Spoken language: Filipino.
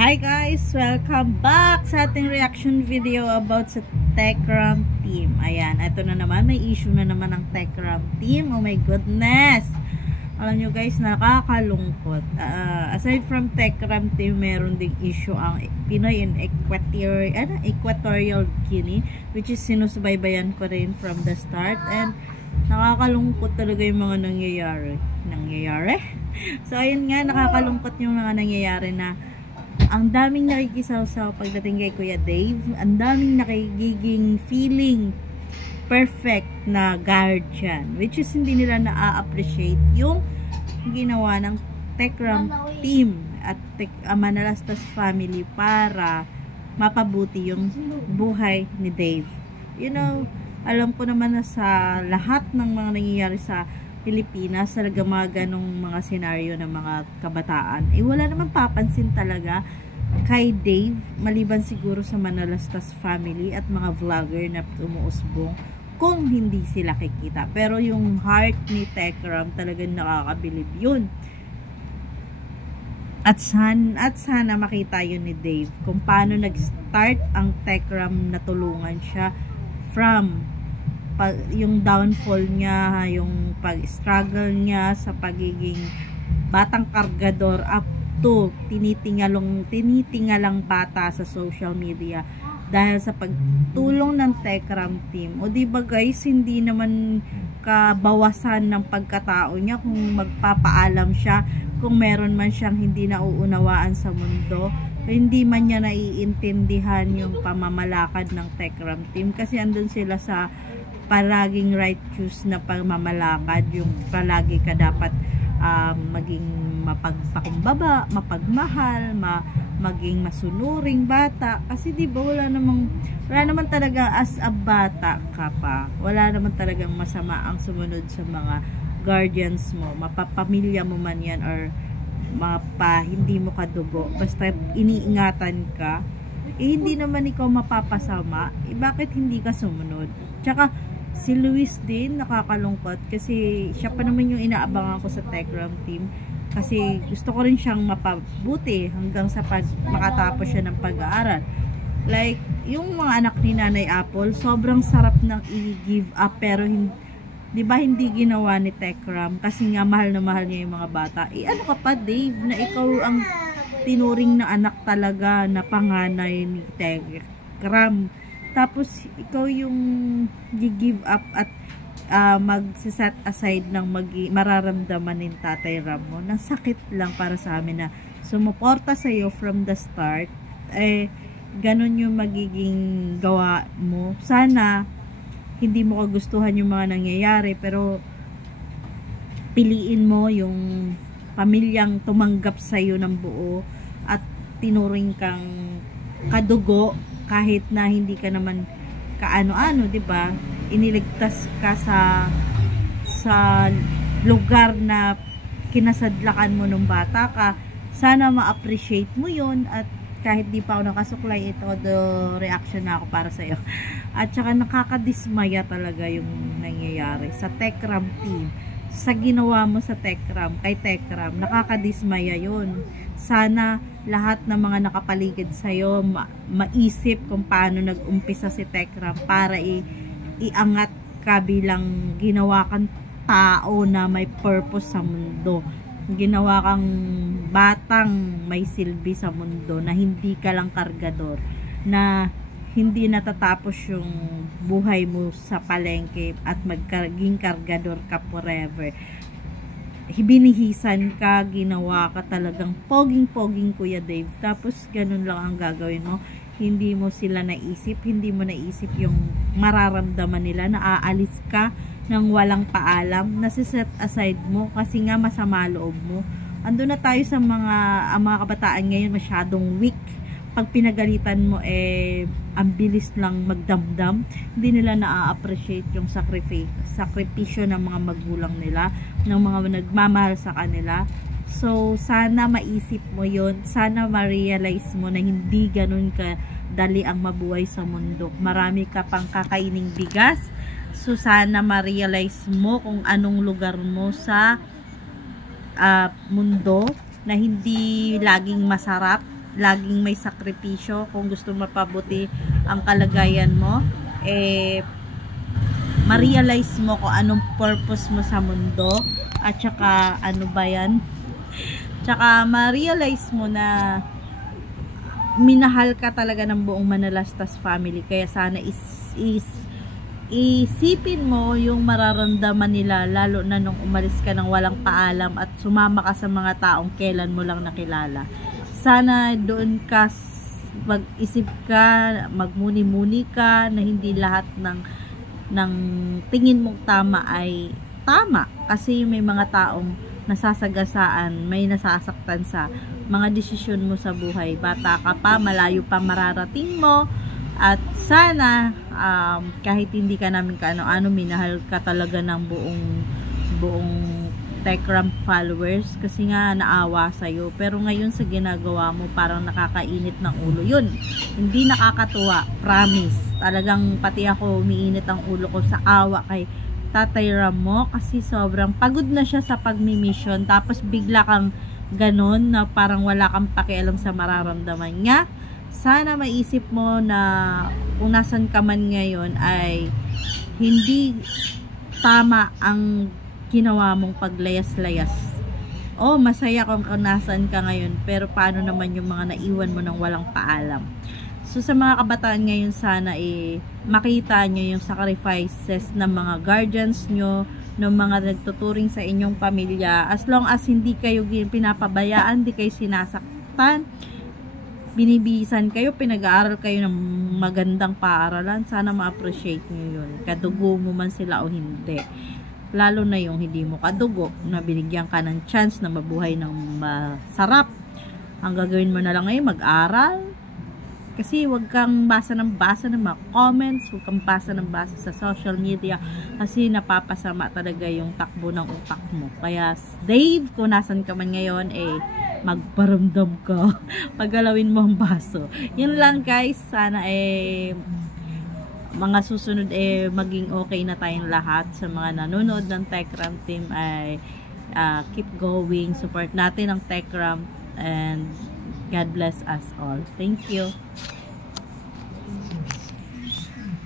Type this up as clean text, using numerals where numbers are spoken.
Hi guys! Welcome back sa ating reaction video about sa Techram team. Ayan, ito na naman. May issue na naman ng Techram team. Oh my goodness! Alam nyo guys, nakakalungkot. Aside from Techram team, meron ding issue ang Pinoy in Equatorial Guinea, which is sinusubaybayan ko rin from the start. And nakakalungkot talaga yung mga nangyayari. So ayun nga, nakakalungkot yung mga nangyayari na ang daming nakikisawsaw pagdating kay Kuya Dave. Ang daming nakikiging feeling perfect na guardian, which is hindi nila na-appreciate yung ginawa ng Techram team at Manalastas family para mapabuti yung buhay ni Dave. You know, alam ko naman na sa lahat ng mga nangyayari sa Pilipinas, talaga mga ganong mga senaryo ng mga kabataan, wala naman papansin talaga kay Dave, maliban siguro sa Manalastas family at mga vlogger na umuusbong kung hindi sila kikita. Pero yung heart ni Techram talagang nakakabilib yun. At sana makita yun ni Dave kung paano nag-start ang Techram na tulungan siya from yung downfall niya, yung pag-struggle niya sa pagiging batang kargador up to tinitingalang bata sa social media dahil sa pagtulong ng Techram team. O diba guys, hindi naman kabawasan ng pagkatao niya kung magpapaalam siya kung meron man siyang hindi nauunawaan sa mundo, hindi man niya naiintindihan yung pamamalakad ng Techram team, kasi andun sila sa palaging righteous na pagmamalakad, yung palagi ka dapat maging mapagpakumbaba, mapagmahal, maging masunuring bata, kasi di ba wala naman talaga as a bata ka pa, wala naman talagang masama ang sumunod sa mga guardians mo, mapapamilya mo man yan or hindi mo kadugo, basta iniingatan ka, hindi naman ikaw mapapasama, bakit hindi ka sumunod? Tsaka si Luis din, nakakalungkot kasi siya pa naman yung inaabangan ko sa Techram team, kasi gusto ko rin siyang mapabuti hanggang sa makatapos siya ng pag-aaral. Like yung mga anak ni Nanay Apple, sobrang sarap nang i-give up, pero di ba hindi ginawa ni Techram kasi nga mahal na mahal niya yung mga bata. Ano ka pa Dave, na ikaw ang tinuring na anak talaga na panganay ni Techram, tapos ikaw yung gi-give up at mag-set aside ng mararamdaman ng Tatay Ram mo. Nasakit lang para sa amin na sumuporta sa iyo from the start, ganun yung magiging gawa mo. Sana hindi mo kagustuhan yung mga nangyayari, pero piliin mo yung pamilyang tumanggap sa iyo ng buo at tinuring kang kadugo, kahit na hindi ka naman kaano-ano, 'di ba? Iniligtas ka sa lugar na kinasadlakan mo nung bata ka. Sana ma-appreciate mo 'yon, at kahit di pa ako nakasuklay, ito reaction na ako para sa iyo. At saka nakakadismaya talaga yung nangyayari sa Techram team. Sa ginawa mo sa Techram, kay Techram, nakakadismaya 'yon. Sana lahat ng mga nakapaligid sa'yo maisip kung paano nag-umpisa si Techram para iangat ka bilang ginawa kang tao na may purpose sa mundo. Ginawa kang batang may silbi sa mundo, na hindi ka lang kargador, na hindi natatapos yung buhay mo sa palengke at maging kargador ka forever. Binihisan ka, ginawa ka talagang poging-poging Kuya Dave, tapos ganun lang ang gagawin mo. Hindi mo sila naisip, hindi mo naisip yung mararamdaman nila, na aalis ka ng walang paalam, nasiset aside mo kasi nga masama loob mo. Ando na tayo sa mga kabataan ngayon, masyadong weak. Pag pinagalitan mo, ang bilis lang magdamdam. Hindi nila na-appreciate yung sakripisyo ng mga magulang nila, ng mga nagmamahal sa kanila. So, sana maisip mo yon, sana ma-realize mo na hindi ganun ka dali ang mabuhay sa mundo. Marami ka pang kakaining bigas. So, sana ma-realize mo kung anong lugar mo sa mundo, na hindi laging masarap, laging may sakripisyo kung gusto mapabuti ang kalagayan mo. Ma-realize mo kung anong purpose mo sa mundo, at saka ano ba yan, tsaka ma-realize mo na minahal ka talaga ng buong Manalastas family. Kaya sana isipin mo yung mararamdaman nila, lalo na nung umalis ka ng walang paalam at sumama ka sa mga taong kailan mo lang nakilala. Sana doon ka mag-isip ka, magmuni-muni ka, na hindi lahat ng tingin mong tama ay tama, kasi may mga taong nasasagasaan, may nasasaktan sa mga desisyon mo sa buhay. Bata ka pa, malayo pa mararating mo, at sana kahit hindi ka namin kaano-ano, minahal ka talaga ng buong Tekram followers, kasi nga naawa sa'yo. Pero ngayon sa ginagawa mo, parang nakakainit ng ulo. Yun, hindi nakakatuwa, promise. Talagang pati ako umiinit ang ulo ko sa awa kay Tatay Ram mo, kasi sobrang pagod na siya sa pagmi-mission, tapos bigla kang ganon na parang wala kang pakialam sa mararamdaman niya. Sana maisip mo na kung nasan ka man ngayon ay hindi tama ang ginawa mong paglayas-layas. Masaya kung nasan ka ngayon, pero paano naman yung mga naiwan mo ng walang paalam? So sa mga kabataan ngayon, sana makita nyo yung sacrifices ng mga guardians nyo, ng mga nagtuturing sa inyong pamilya. As long as hindi kayo pinapabayaan, hindi kayo sinasaktan, binibisan kayo, pinag-aaral kayo ng magandang paaralan, sana ma-appreciate nyo yun. Kadugo mo man sila o hindi. Lalo na yung hindi mo kadugo, na binigyan ka ng chance na mabuhay ng masarap. Ang gagawin mo na lang ngayon, mag-aral. Kasi huwag kang basa ng mga comments, huwag kang basa ng basa sa social media, kasi napapasama talaga yung takbo ng utak mo. Kaya Dave, kung nasan ka man ngayon, magparamdam ka. Paggalawin mo ang baso. Yun lang guys, sana mga susunod maging okay na tayong lahat. Sa mga nanonood ng Tekram team ay keep going, support natin ang Tekram, and God bless us all. Thank you.